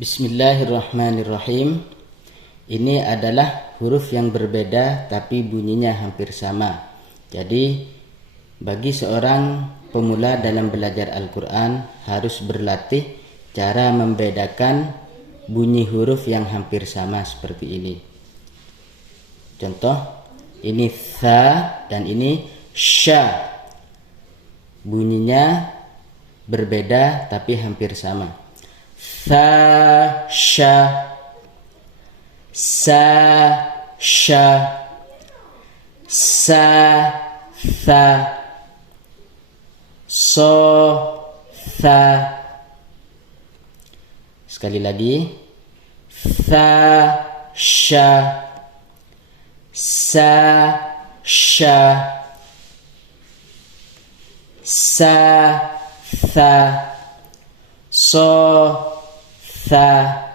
Bismillahirrahmanirrahim. Ini adalah huruf yang berbeda tapi bunyinya hampir sama. Jadi bagi seorang pemula dalam belajar Al-Quran harus berlatih cara membedakan bunyi huruf yang hampir sama seperti ini. Contoh, ini tha dan ini sya. Bunyinya berbeda tapi hampir sama. Tha sya, sa sya, sa tha, so tha. Sekali lagi, tha sya, sa sya, sa tha, so tha.